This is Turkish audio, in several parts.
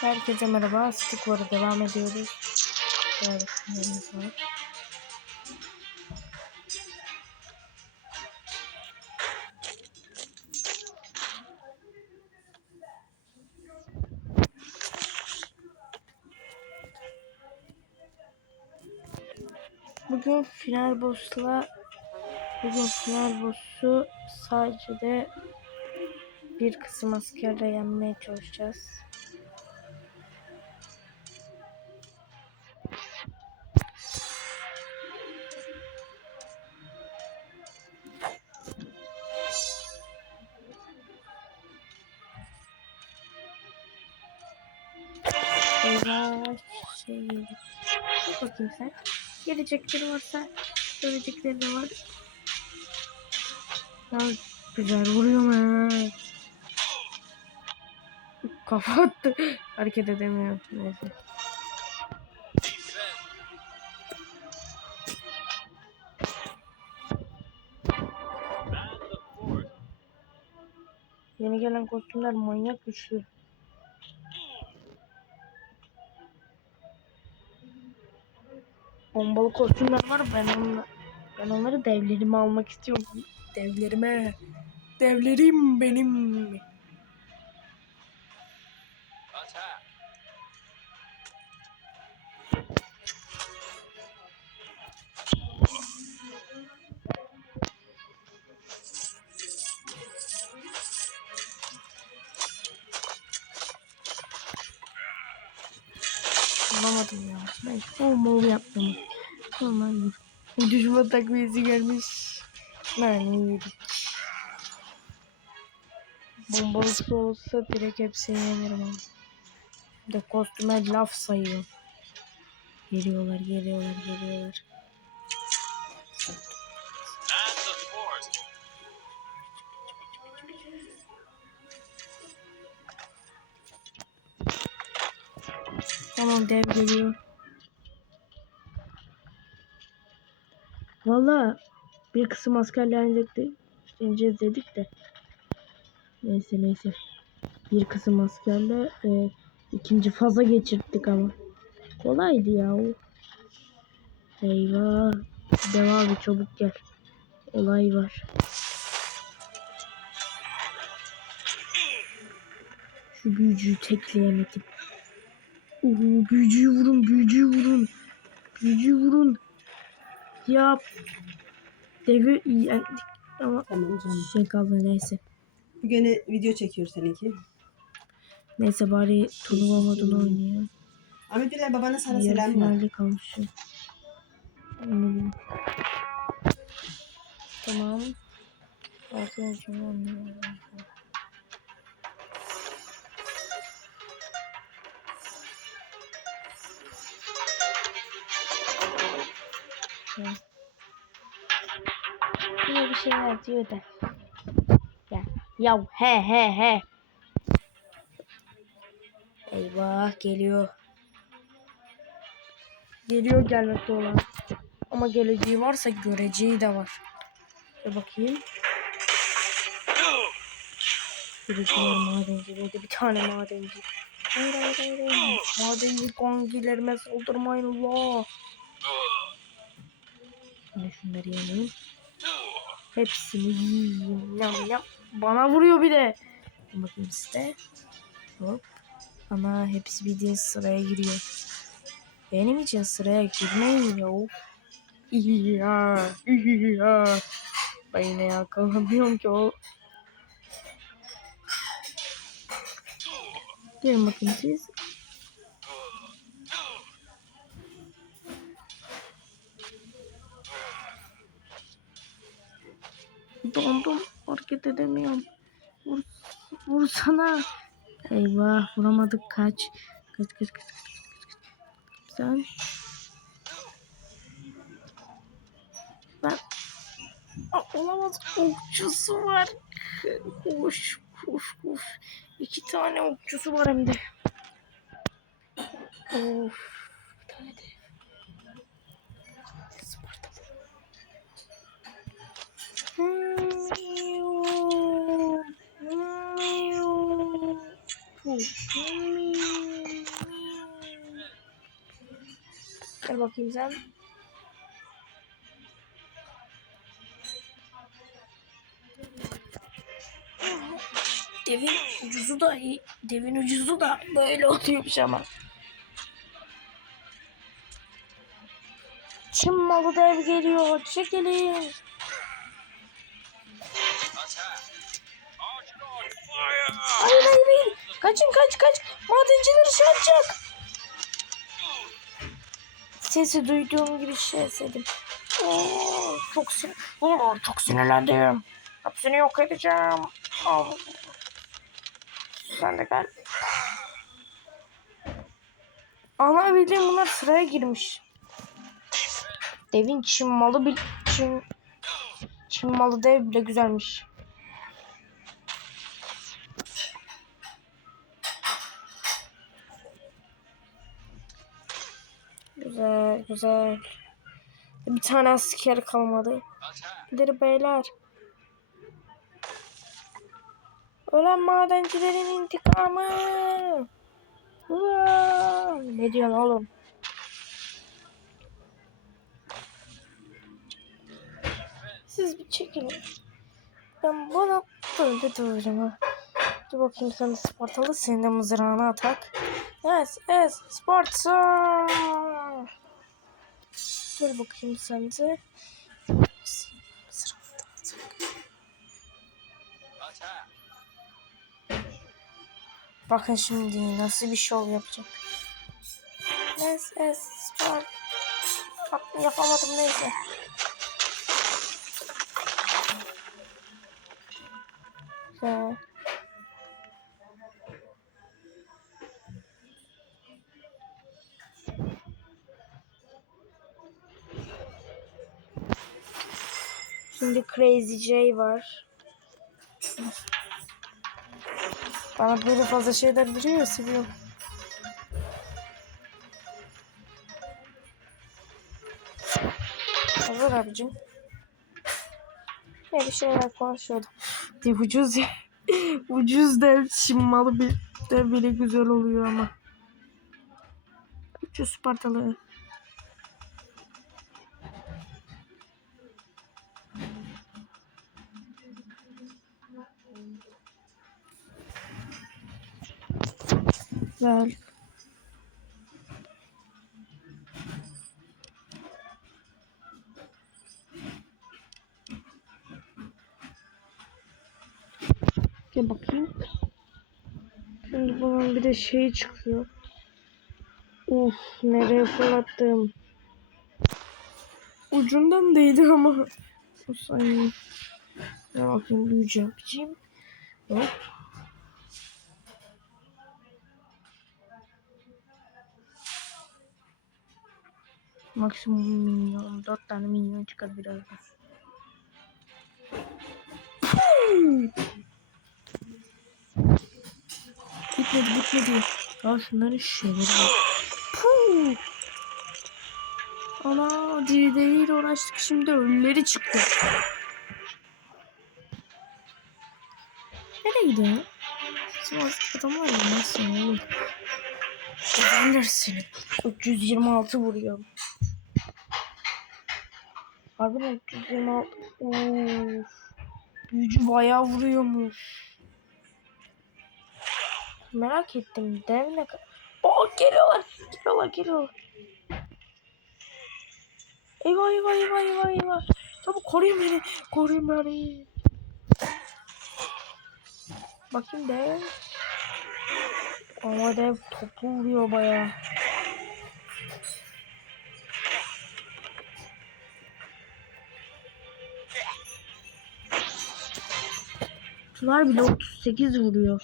Herkese merhaba. Stick War'a devam ediyoruz. Böyle var. Bugün final boss'la bugün final boss'u sadece de bir kısım askerle yenmeye çalışacağız. Gelecekleri varsa söyleyecekleri de var. Ya güzel vuruyor ha. Kafa attı. Hareket edemiyor. Neyse. Yeni gelen kostümler manyak güçlü. Bombalı kostümler var. Ben onla, ben onları devlerime almak istiyorum. Devlerime. Devlerim benim. Bulamadım ya. Ben olmalı yaptım. Normal bir düşman takviyesi gelmiş. Yani yedik. Bombalısı olsa direkt hepsini yenerim ama. Bir de kostüme laf sayıyor. Geliyorlar, geliyorlar, geliyorlar. Tamam dev geliyor. Valla bir kısım askerle yenecekti. Yeneceğiz dedik de. Neyse neyse. Bir kısım askerle e, ikinci faza geçirttik ama. Kolaydı ya o. Eyvah. Dev abi çabuk gel. Olay var. Şu büyücüyü tekleyemedim. Oo, büyücüyü vurun, büyücüyü vurun. Büyücüyü vurun. Ya devi yendik ama Tamam canım. şey kaldı neyse. Gene video çekiyor seninki. Neyse bari turnuva modunu oynayalım. Ahmetullah babana sana Yarı selam ver. finalde kalmışım. Hmm. Tamam. Altı ölçümü anlıyorum. Yine bir şeyler diyor da. Ya, yav he he he. Eyvah geliyor. Geliyor gelmekte olan. Ama geleceği varsa göreceği de var. Bir bakayım. Birisi var madenci. Burada bir tane madenci. Madenci kangilerime saldırmayın Allah. Ben şunları yemeyeyim. Hepsini yiyeyim. Yam yam. Bana vuruyor bir de. Bir bakayım size. Hop. Ama hepsi bildiğin sıraya giriyor. Benim için sıraya girmeyin ya. Ya, ya. Ben yine yakalamıyorum ki o. Gelin bakayım siz. Dondum. Hareket edemiyorum. Vur, vursana. Eyvah vuramadık kaç. Kaç kaç kaç. kaç. Ben. Aa, olamaz. Okçusu var. Koş koş koş. İki tane okçusu var hem de. Of. Gel bakayım sen. Devin ucuzu da iyi. Devin ucuzu da böyle oluyormuş ama. Çin malı dev geliyor. Çekilin. Hayır hayır hayır. Kaçın kaç kaç. Madenciler şey yapacak. Sesi duyduğum gibi şey. Oo, çok sin Oo, çok sinirlendim. Hepsini yok edeceğim. Al. Sen de gel. Ana bildiğin bunlar sıraya girmiş. Devin Çin malı bir Çin Çin malı dev bile güzelmiş. Güzel. Bir tane asker kalmadı. İleri beyler. Ölen madencilerin intikamı. Uaa! Ne diyorsun oğlum? Siz bir çekilin. Ben bana böyle ha. Dur bakayım sen Spartalı senin de mızrağına atak. Yes, yes, Sparta. Gel bakayım sen de. Bakın şimdi nasıl bir şov yapacak. Yes, yes, Sparta. Bak, yapamadım neyse. Güzel. Şimdi Crazy J var. Bana böyle fazla şeyler veriyor seviyorum. Hazır abicim. Ne bir şeyler konuşuyordum. De ucuz ya. ucuz dev şimmalı bir dev bile güzel oluyor ama. Ucuz Spartalı. Güzel. Gel bakayım. Şimdi bunun bir de şey çıkıyor. Uf nereye fırlattım. Ucundan değdi ama. Bu saniye. Ne bakayım büyücü yapacağım. Hop. Maksimum minyon. 4 tane minyon çıkar birazdan. Bitmedi bitmedi. Ya şunların şişeleri var. Puh. Ana dirideyle uğraştık şimdi ölüleri çıktı. Nereye gidiyor? Bizim adam var ya nasıl oğlum? Kazanır seni. 326 vuruyor. Harbiden 326. Of. Büyücü bayağı vuruyormuş. Merak ettim. Dev ne kadar... Aa geliyorlar. Geliyorlar geliyorlar. Eyvah eyvah eyvah eyvah eyvah. Çabuk koruyun beni. Koruyun beni. Bakayım dev. Ama dev topu vuruyor bayağı. Okçular bile 38 vuruyor.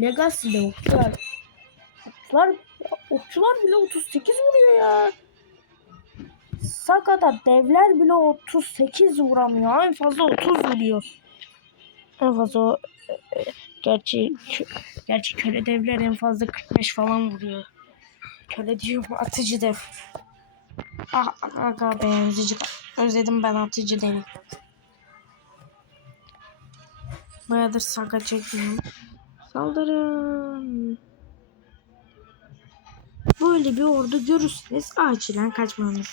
Legacy ile okçular. Okçular, okçular bile 38 vuruyor ya. Saga'da devler bile 38 vuramıyor. En fazla 30 vuruyor. En fazla o- e, gerçi gerçi köle devler en fazla 45 falan vuruyor. Köle diyorum atıcı dev. Ah aga be. Özledim ben atıcı devi. Bayağıdır saga çekmiyorum. Saldırın. Böyle bir ordu görürseniz acilen kaçmalısınız.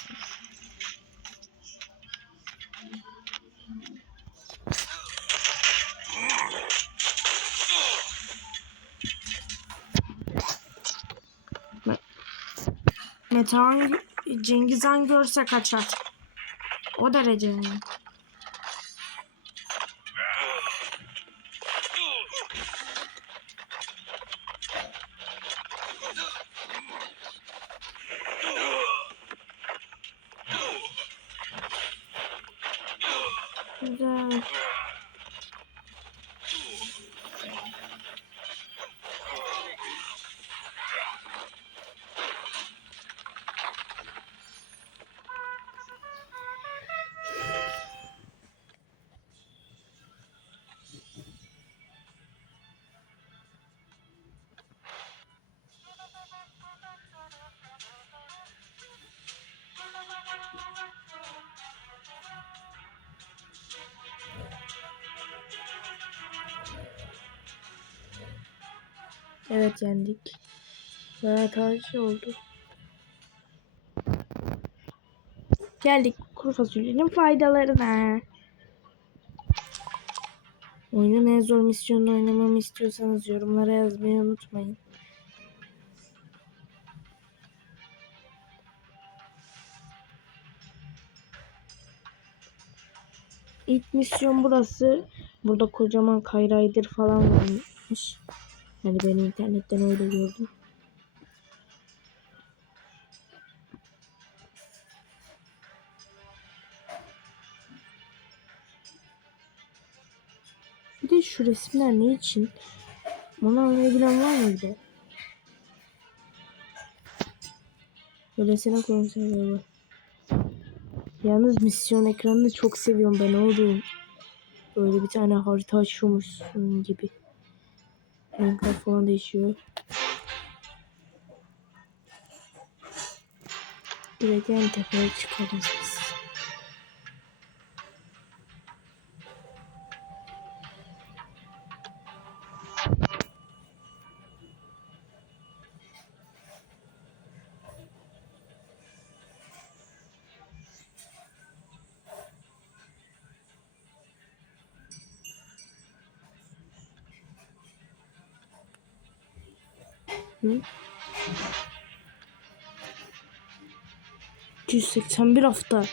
Me- Metehan Cengiz Han görse kaçar. O derece yani. Güzel. Evet yendik. Bayağı karşı oldu. Geldik kuru fasulyenin faydalarına. Oyunun en zor misyonunu oynamamı istiyorsanız yorumlara yazmayı unutmayın. İlk misyon burası. Burada kocaman kayraydır falan varmış. Yani ben internetten öyle gördüm. Bir de şu resimler ne için? Onu anlayabilen var mı bir de? Böylesine koymuşlar var. Yalnız misyon ekranını çok seviyorum ben oğlum. Böyle bir tane harita açıyormuşsun gibi. Renkler falan değişiyor. Direkt en tepeye çıkarız biz. Hı? 281 hafta.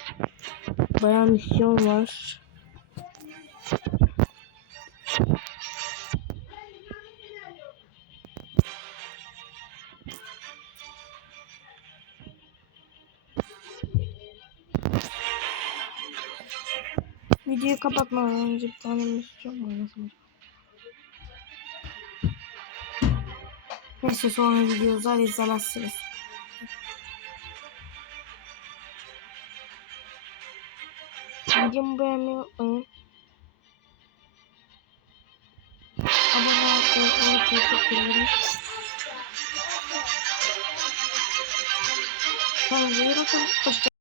Bayağı misyon var. Videoyu kapatmadan önce bir tane misyon var. Neyse sonra videolar izlemezsiniz. Videomu beğenmeyi unutmayın. Abone olmayı çok seviyorum. Kendinize iyi bakın. Hoşçakalın.